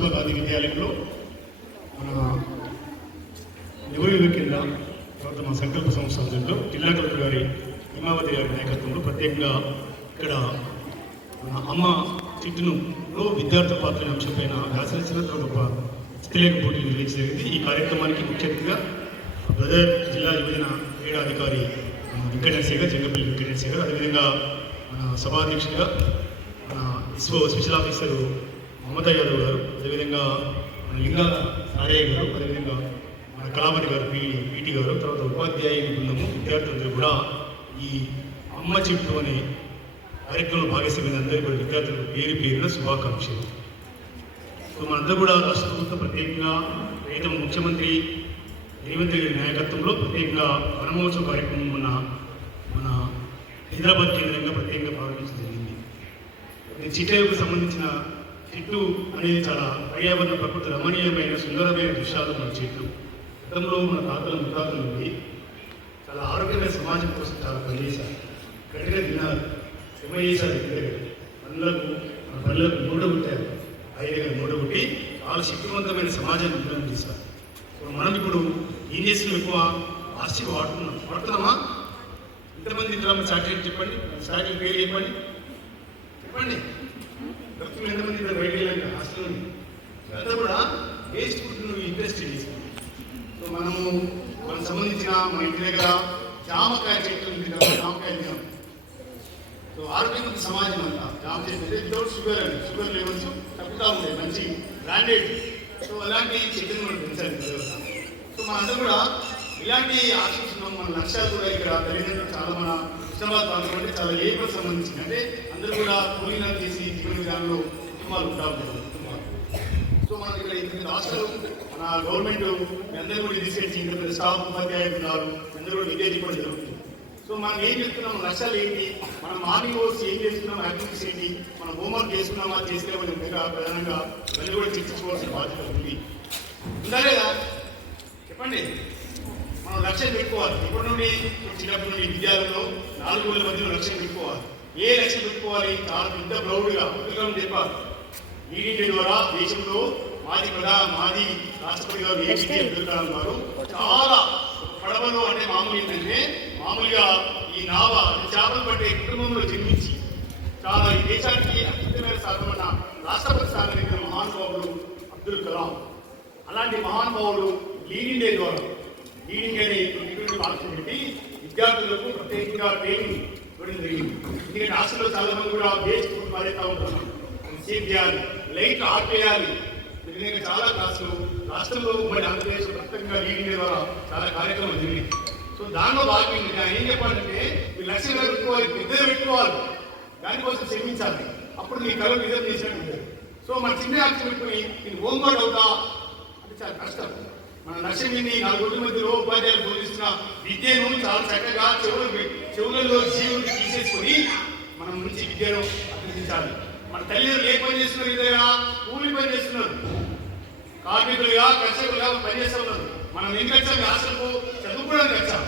కస్తూర్బా గాంధీ విద్యాలయంలో మన నెహ్రూ కింద తర్వాత మా సంకల్ప సంస్థ ఆధ్వర్యంలో జిల్లా కలెక్టర్ గారి హిమావతి గారి నాయకత్వంలో ప్రత్యేకంగా ఇక్కడ మన అమ్మ చిట్టును లో విద్యార్థుల పాత్ర అంశంపైన వ్యాసరచన తర్వాత ఒక స్త్రీలకు పోటీ నిర్వహించ జరిగింది. ఈ కార్యక్రమానికి ముఖ్య అతిథిగా బ్రదర్ జిల్లా యువజన క్రీడా అధికారి వెంకటేశ్వర గారు జంగపల్లి వెంకటేశ్వర అదేవిధంగా మన సభాధ్యక్షుడిగా మన ఇస్రో స్పెషల్ ఆఫీసర్ మమతా యాదవ్ గారు అదేవిధంగా మన లింగ సారయ్య గారు అదేవిధంగా మన కళామణి గారు పీ పీటీ గారు తర్వాత ఉపాధ్యాయ బృందము విద్యార్థులందరూ కూడా ఈ అమ్మ చెట్టు అనే కార్యక్రమంలో భాగస్వామ్యం అందరికీ కూడా విద్యార్థులకు పేరు పేరున శుభాకాంక్షలు. సో మనందరూ కూడా రాష్ట్ర ప్రభుత్వం ప్రత్యేకంగా రైతు ముఖ్యమంత్రి రేవంత్ రెడ్డి నాయకత్వంలో ప్రత్యేకంగా వనమహోత్సవ కార్యక్రమం మన మన హైదరాబాద్ కేంద్రంగా ప్రత్యేకంగా ప్రారంభించడం జరిగింది. చిట్టయ్యకు సంబంధించిన చెట్టు అనేది చాలా పర్యావరణ ప్రకృతి రమణీయమైన సుందరమైన దృశ్యాలు మన చెట్లు గతంలో మన తాతల ముఖాతలు ఉండి చాలా ఆరోగ్యమైన సమాజం కోసం చాలా పనిచేశారు గట్టిగా తిన్నారు. శ్రమ చేశారు దగ్గర పనులకు మన పనులకు మూడగొట్టారు ఐదుగా మూడ మూడగొట్టి చాలా శక్తివంతమైన సమాజాన్ని నిర్మాణం చేశారు. ఇప్పుడు మనం ఇప్పుడు ఏం చేస్తున్నాం ఎక్కువ? ప్లాస్టిక్ వాడుతున్నాం. వాడుతున్నామా? ఇంతమంది ఇంట్లో సాటిలైట్ చెప్పండి. సాటిలైట్ పేరు చెప్పండి. చెప్పండి. ప్రభుత్వం ఎంతమంది ఇక్కడ బయట వెళ్ళండి హాస్టల్ ఉంది. అంతా కూడా వేస్ట్ ఫుడ్ నువ్వు ఇంట్రెస్ట్ చేసి సో మనము మనకు సంబంధించిన మన ఇంటి దగ్గర జామకాయ చెట్లు ఉంది కదా జామకాయ తినాం సో ఆరోగ్యం సమాజం అంతా జామ చెట్లు వితౌట్ షుగర్ అండి షుగర్ లెవెల్స్ తగ్గుతూ ఉంటాయి మంచి బ్రాండెడ్ సో అలాంటి చెట్లను మనం పెంచాలి పిల్లలు. సో మనందరూ కూడా ఇలాంటి ఆశిస్తున్నాం మన లక్ష్యాలు కూడా ఇక్కడ తల్లిదండ్రులు చాలా మన హుస్నాబాద్ ప్రాంతం అంటే చాలా ఏపీకి సంబంధించింది అంటే అందరూ కూడా కూలీనాలు దానిలో కుటుంబాలు ఉంటారు సో మన ఇక్కడ ఇంత రాష్ట్రం మన గవర్నమెంట్ మీ అందరూ కూడా తీసుకొచ్చి ఇంత స్టాఫ్ ఉపాధ్యాయులు ఉన్నారు. అందరూ కూడా విద్య కూడా జరుగుతుంది. సో మనం ఏం చెప్తున్నాం మన లక్ష్యాలు ఏంటి? మనం మార్నింగ్ కోర్స్ ఏం చేస్తున్నాం? యాక్టివిటీస్ ఏంటి? మనం హోంవర్క్ చేసుకున్నామా చేసేవాళ్ళు ఇంకా ప్రధానంగా వెళ్ళి కూడా చర్చించుకోవాల్సిన బాధ్యత ఉంది. ఉందా లేదా? చెప్పండి. మనం లక్ష్యం పెట్టుకోవాలి. ఇప్పటి నుండి చిన్నప్పటి నుండి విద్యార్థులు నాలుగు వేల మధ్యలో లక్ష్యం పెట్టుకోవాలి. ఏ లక్ష్యం పెట్టుకోవాలి? చాలా పెద్ద ప్రౌడ్గా పుస్తకం చెప్పాలి. ఈడీటీ ద్వారా దేశంలో మాజీ ప్రధా మాజీ రాష్ట్రపతి గారు ఏపీజే అబ్దుల్ కలాం గారు చాలా పడవలో అంటే మామూలు ఏంటంటే మామూలుగా ఈ నావ చేపలు పట్టే కుటుంబంలో జన్మించి చాలా ఈ దేశానికి అత్యుత్తమైన సాధన రాష్ట్రపతి సాధన మహానుభావుడు అబ్దుల్ కలాం. అలాంటి మహానుభావుడు లీడింగ్ డే ద్వారా లీడింగ్ డే ఇటువంటి మార్క్స్ పెట్టి విద్యార్థులకు ప్రత్యేకంగా ట్రైనింగ్ ఇవ్వడం జరిగింది ఎందుకంటే హాస్టల్లో చాలా మంది కూడా వేస్ట్ ఫుడ్ మారేస్తా ఉంటున్నాం అది సేవ్ చేయాలి లైట్ ఆపేయాలి చేయాలి విధంగా చాలా క్లాసులు రాష్ట్రంలో ఉమ్మడి ఆంధ్రప్రదేశ్ ప్రత్యేకంగా లీడింగ్ ద్వారా చాలా కార్యక్రమాలు జరిగింది సో దానిలో భాగంగా ఆయన ఏం చెప్పాలంటే మీ లక్ష్యం పెట్టుకోవాలి పెద్దగా పెట్టుకోవాలి. దానికోసం శ్రమించాలి. అప్పుడు మీ కళ నిజం చేసినట్టు సో మన చిన్న లక్ష్యం పెట్టుకుని నేను హోంవర్క్ అవుతా అంటే చాలా కష్టం. మన లక్ష్యం ఏంటి నాలుగు మధ్యలో ఉపాధ్యాయులు బోధిస్తున్న విద్యను చాలా చక్కగా చెవులు చెవులలో జీవులు తీసేసుకొని మనం మంచి విద్యను అభ్యసించాలి. మన తల్లిదండ్రులు ఏ పని చేస్తున్నారు ఇదేగా కూలి పని చేస్తున్నారు. కార్మికులుగా కర్షకులుగా పనిచేస్తూ ఉన్నారు. మనం ఏం వచ్చాం హాస్టల్కు చదువుకోవడానికి వచ్చాం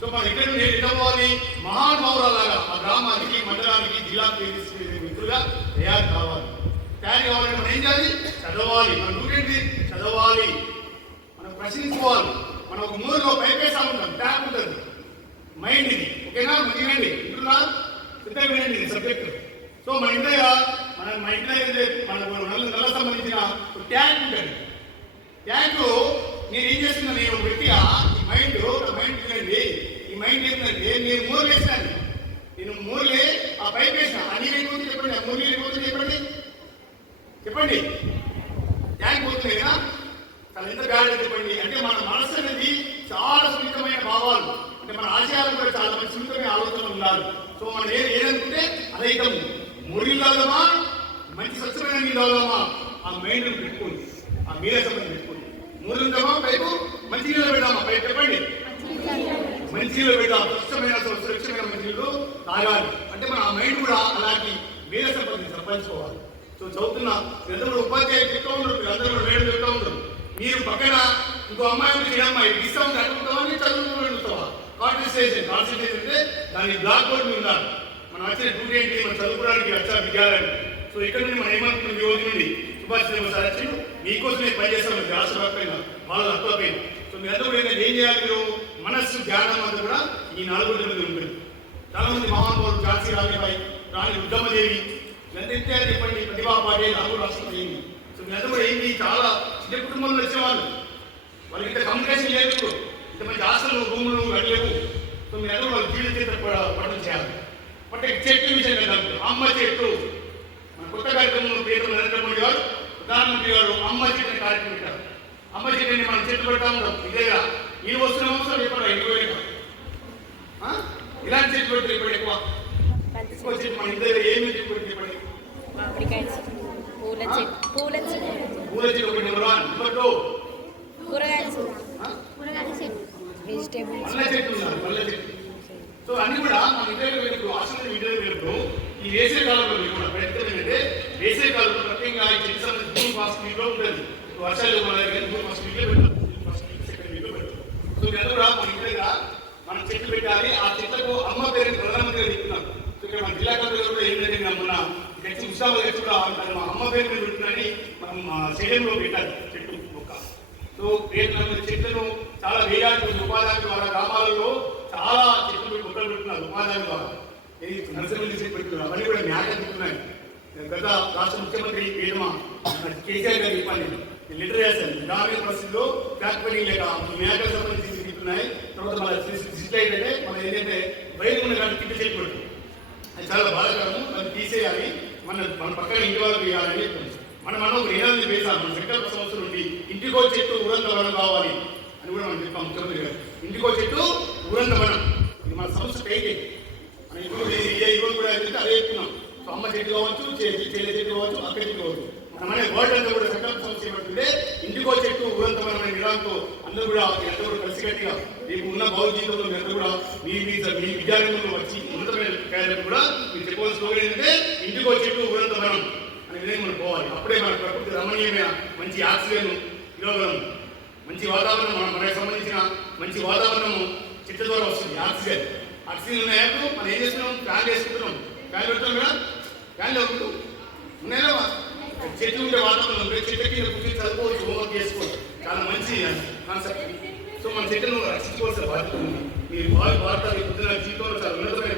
సో మన ఇక్కడ నుండి ఎటు అవ్వాలి మహానుభావురాలాగా ఆ గ్రామానికి మండలానికి జిల్లాకు తీసుకెళ్ళే మిత్రులుగా తయారు కావాలి. తయారు కావాలంటే మనం ఏం చేయాలి? చదవాలి. మన డ్యూటీ చదవాలి. ప్రశ్నించుకోవాలి. మనం ఒక మూడులో పైపేసా ఉంటాం ట్యాప్ ఉంటుంది. మైండ్ ఇది. ఓకేనా? మరి వినండి. వింటున్నా సిద్ధంగా వినండి. ఇది సబ్జెక్ట్ సో మన ఇంట్లో మన మా ఇంట్లో మన మనకు నల్ల నల్ల సంబంధించిన ఒక ట్యాంక్ ఉంటుంది. ట్యాంక్ నేను ఏం చేస్తున్నాను? నేను ఒక వ్యక్తిగా ఈ మైండ్ ఒక మైండ్ వినండి ఈ మైండ్ ఏంటంటే నేను మూలు వేసాను నేను మూలే ఆ పైప్ వేసిన. ఆ అయిపోతుంది చెప్పండి. ఆ మూలు అయిపోతుంది చెప్పండి. చెప్పండి. ట్యాంక్ పోతుంది కదా? చాలా ఎంత బ్యాడ్ చెప్పండి అంటే మన మనసు అనేది చాలా సున్నితమైన భావాలు. అంటే మన ఆశయాలు కూడా చాలా మంచి సున్నితమైన ఆలోచనలు ఉండాలి. సో మనం ఏ ఏదనుకుంటే అదైతాము మురిలు మంచి స్వచ్ఛమైన నీళ్ళు ఆ మైండ్ పెట్టుకోండి. ఆ మీరే సంబంధం పెట్టుకోండి మురులుదామా పైపు? మంచి నీళ్ళు పెడదామా? పైపు చెప్పండి. మంచి నీళ్ళు పెడదాం. స్వచ్ఛమైన సురక్షమైన మంచి నీళ్ళు తాగాలి. అంటే మన ఆ మైండ్ కూడా అలాంటి మీరే సంబంధించి సంపాదించుకోవాలి సో చదువుతున్న అందరూ ఉపాధ్యాయులు చెప్తూ ఉండరు మీరు అందరూ మేడం చెప్తూ ఉండరు మీరు పక్కన ఇంకో అమ్మాయి ఉంది ఈ అమ్మాయి ఇస్తా కట్టుకుంటామని అడుగుతామని కాన్సన్ట్రేషన్ కాన్సన్ట్రేషన్ అంటే దాని బ్లాక్ బోర్డ్ మీద మనం వచ్చిన డ్యూటీ ఏంటి? మనం చదువుకోవడానికి వచ్చా విద్యాలయం సో ఇక్కడ నుండి మనం ఏమనుకున్నాం ఈ రోజు నుండి సుభాష్ చంద్రబోస్ సార్ వచ్చి మీకోసమే పనిచేస్తాం రాష్ట్ర వ్యాప్తంగా వాళ్ళ అర్థమైంది సో మీ అందరూ కూడా ఏం చేయాలి మీరు? మనస్సు ధ్యానం అంతా కూడా ఈ నాలుగు మీద ఉంటుంది. చాలా మంది మహానుభావులు ఝాన్సీ రాణిబాయి రాణి రుద్రమదేవి ఎంత ఇత్యాది చెప్పండి ప్రతిభా పాటే నాలుగు రాష్ట్రం అయింది. సో మీ అందరూ ఏంటి చాలా చిన్న కుటుంబంలో వచ్చేవాళ్ళు వాళ్ళకి ఇంత కమ్యూనికేషన్ లేదు ఇప్పుడు ఇంత మంచి ఆశలు భూములు వెళ్ళలేవు సో మీరు అందరూ వాళ్ళ జీవిత చరిత్ర ప- పఠనం చేయాలి. అంటే చెట్టు విషయం కదా అమ్మ చెట్టు మన కొత్త కార్యక్రమంలో పేరు నరేంద్ర మోడీ గారు ప్రధానమంత్రి గారు అమ్మ చెట్టు కార్యక్రమం పెట్టారు. అమ్మ చెట్టుని మనం చెట్టు పెడతా ఉంటాం ఇదేగా. ఈ వస్తున్న అవసరం ఇంటి వెళ్ళి ఇలాంటి చెట్టు పెడితే ఇప్పుడు ఎక్కువ. ఎక్కువ చెట్టు మన ఏమి చెట్టు చెట్టు పూల చెట్టు పూల చెట్టు. పూల చెట్టు. ఒకటి నెంబర్ టూ సో అన్ని కూడా మన ఇంటర్ వెళ్ళినప్పుడు హాస్టల్ ఇంటర్ వెళ్ళినప్పుడు ఈ వేసే కాలంలో కూడా ప్రయత్నం ఏంటంటే వేసే కాలంలో ప్రత్యేకంగా ఈ సంబంధించి జూన్ ఫస్ట్ వీక్లో ఉంటుంది వర్షాలు మన దగ్గర జూన్ ఫస్ట్ వీక్లో పెడతాం ఫస్ట్ వీక్ సెకండ్ వీక్లో పెడతాం సో మీరు కూడా మన ఇంటి దగ్గర మనం చెట్లు పెట్టాలి. ఆ చెట్లకు అమ్మ పేరు ప్రధానమంత్రి చెప్తున్నాం సో ఇక్కడ మన జిల్లా కలెక్టర్ కూడా ఏంటంటే నేను మొన్న గట్టి ఉత్సాహం గట్టి కూడా అంటారు మా అమ్మ పేరు మీద ఉంటుందని మనం స్టేడియంలో పెట్టాలి చెట్టు చెట్లను చాలా వేయాలి ఉపాధి ద్వారా గ్రామాలలో చాలా చెట్లు పెట్టి మొక్కలు పెట్టున్నారు ఉపాధి ద్వారా. నర్సరీలు తీసి పెడుతున్నారు అవన్నీ కూడా న్యాయం చెప్తున్నాయి. గత రాష్ట్ర ముఖ్యమంత్రి పేరుమా కేసీఆర్ గారు చెప్పాను లెటర్ రాశాను గ్రామీణ పరిస్థితిలో ఫ్యాక్టరీ లేక మేకలు సంబంధించి తిరుగుతున్నాయి తర్వాత మన సిస్టర్ ఏంటంటే మన ఏంటంటే బయట ఉన్న కానీ తిట్టి చేయకూడదు అది చాలా బాధాకరము అది తీసేయాలి. మన మన పక్కన ఇంటి వాళ్ళు వేయాలని మనం మనం ఒక ఏడాది వేసాం మన సంకల్ప సంవత్సరం నుండి ఇంటికో చెట్టు ఊరంత వనం కావాలి అని కూడా మనం చెప్పాం ముఖ్యమంత్రి గారు. ఇంటికో చెట్టు ఊరంత వనం. ఇది మన సంస్థ పైకి మన ఇప్పుడు ఏ ఇవ్వడం కూడా ఏంటంటే అదే చెప్తున్నాం. సో అమ్మ చెట్టు కావచ్చు చెల్లె చెట్టు కావచ్చు అక్క చెట్టు కావచ్చు. మనమనే మన వరల్డ్ అంతా కూడా సంకల్ప సంస్థ ఏమంటుంటే ఇంటికో చెట్టు ఊరంత వనం అనే నిరాంతో అందరూ కూడా అందరూ కూడా కలిసికట్టుగా మీకు ఉన్న భౌతిక జీవితంలో మీరు కూడా మీ మీ మీ విద్యారంగంలో వచ్చి ఉన్నతమైన కార్యాలయం కూడా మీరు చెప్పవలసిన ఏంటంటే ఇంటికో చెట్టు ఊరంత వనం అనే విధంగా మనం పోవాలి అప్పుడే మన ప్రకృతి రమణీయమైన మంచి ఆక్సిజన్ ఇవ్వగలం మంచి వాతావరణం మనం మనకు సంబంధించిన మంచి వాతావరణము చెట్ల ద్వారా వస్తుంది ఆక్సిజన్. ఆక్సిజన్ ఉన్నాయప్పుడు మనం ఏం చేస్తున్నాం? ఫ్యాన్ వేసుకుంటున్నాం. ఫ్యాన్ పెడతాం కదా? ఫ్యాన్ లేకుండా ఉన్నాయా చెట్టు ఉండే వాతావరణం ఉంటే చెట్ల కింద కూర్చొని చదువుకోవచ్చు హోంవర్క్ చేసుకోవచ్చు. చాలా మంచి కాన్సెప్ట్ సో మన చెట్టును రక్షించుకోవాల్సిన బాధ్యత ఉంది. మీరు వారి వార్త పొద్దున జీవితంలో చాలా ఉన్నతమైన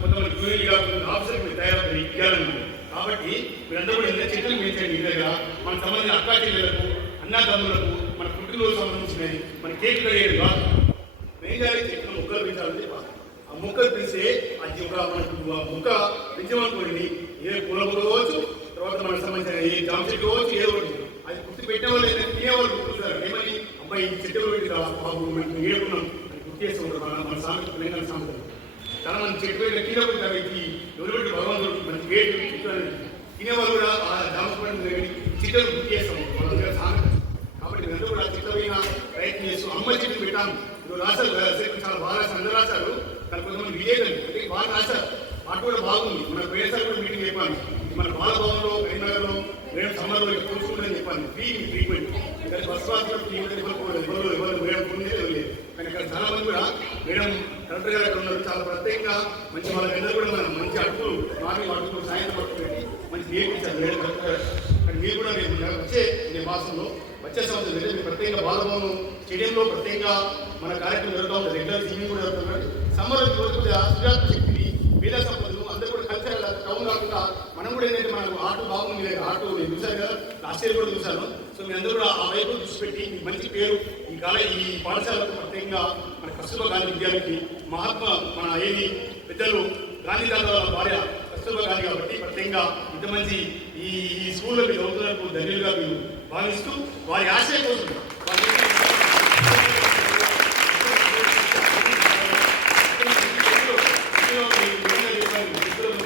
కొంతమంది గురువులుగా కొంతమంది ఆఫీసర్లు మీరు తయారవుతారు ఇవ్వాలని కాబట్టి మీరందరూ కూడా ఎంత చెట్లు పెంచండి మీ దగ్గర? మన సంబంధించిన అక్కా చెల్లెలకు అన్నదమ్ములకు మన పుట్టినరోజు సంబంధించినవి మన కేక్ కడిగేది కాదు ఏం చేయాలి చెట్లు మొక్కలు పెంచాలని చెప్పాలి. ఆ మొక్కలు పెంచే అది ఒక మన ఆ మొక్క పెంచమనుకోండి ఏ పూల మొక్క కావచ్చు తర్వాత మనకు సంబంధించిన ఏ జామ చెట్టు కావచ్చు ఏదో ఒకటి. అది గుర్తు పెట్టేవాళ్ళు తినేవాళ్ళు గుర్తుంటారు ఏమని అబ్బాయి ఈ చెట్టు పెట్టి బాబు మేము ఏడుకున్నాం. గుర్తు చేస్తూ ఉంటారు మన సామెత తెలంగాణ సామెత. చాలా మంది చెట్టు పెట్టి కింద దానికి ఎవరు పెట్టి భగవంతుడు మంచి వేడి తినేవాళ్ళు కూడా ఆ జామ పండు చిట్టలు గుర్తు చేస్తాం వాళ్ళ సామెత కాబట్టి మేము కూడా చిత్తమైన ప్రయత్నం చేస్తూ అమ్మ చెట్టు పెట్టాము ఇప్పుడు రాశారు చాలా బాగా రాశారు అందరూ రాశారు కానీ కొంతమంది విలేకరులు అంటే బాగా రాశారు పాట కూడా బాగుంది మన పేరుసారి కూడా మీటింగ్ చెప్పాను మన బాలభవన్లో కరీంనగర్లో మేము సమ్మర్లో చూసుకుంటుందని చెప్పాను ఫ్రీ ట్రీట్మెంట్ ఇక్కడ బస్ వాసులు ఎవరు ఎవరు మేడం పొందే లేదు కానీ ఇక్కడ చాలా మంది కూడా మేడం కలెక్టర్ గారు అక్కడ ఉన్నారు చాలా ప్రత్యేకంగా మంచి వాళ్ళందరూ కూడా మనం మంచి అడుగులు మార్నింగ్ అడుగులు సాయంత్రం పట్టుకుని మంచి నేర్పించారు మేడం కలెక్టర్ మీరు కూడా రేపు వచ్చే ఈ మాసంలో వచ్చే సంవత్సరం అయితే మీరు ప్రత్యేకంగా బాలభవనం స్టేడియంలో ప్రత్యేకంగా మన కార్యక్రమం జరుగుతూ ఉంటుంది రెగ్యులర్ టీవీ కూడా జరుగుతుంది సమ్మర్ కొద్దిగా సుజాత శక్తిని వేద సంపదలు అందరూ కూడా కల్చరల్ టౌన్ కాకుండా మనం కూడా ఏంటంటే మనకు ఆటో బాగుంది. లేదు ఆటో నేను చూశాను కదా లాస్ట్ ఇయర్ కూడా చూశాను. సో మీ అందరూ కూడా ఆ వైపు దృష్టి పెట్టి మంచి పేరు ఈ ఈ పాఠశాలకు ప్రత్యేకంగా మన కస్తూర్బా గాంధీ విద్యార్థి మహాత్మా మన ఏది పెద్దలు గాంధీ తాత వాళ్ళ భార్య కస్తూర్బా గాంధీ కాబట్టి ప్రత్యేకంగా ఇంత మంచి ఈ ఈ స్కూల్లో మీరు ధన్యులుగా మీరు భావిస్తూ వారి ఆశయం కోసం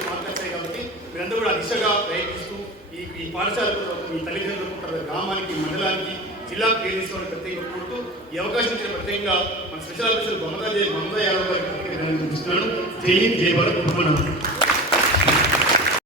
మాట్లాడతాయి కాబట్టి మీరందరూ కూడా దిశగా ప్రయత్నిస్తూ ఈ ఈ పాఠశాలకు మీ తల్లిదండ్రులకు గ్రామానికి మండలానికి జిల్లాకు పేరు తీసుకోవడానికి కోరుతూ ఈ అవకాశం ఇచ్చిన ప్రత్యేకంగా మన స్పెషల్ ఆఫీసర్ మమతా మమతా యాదవ్ గారికి ప్రత్యేకంగా జై హింద్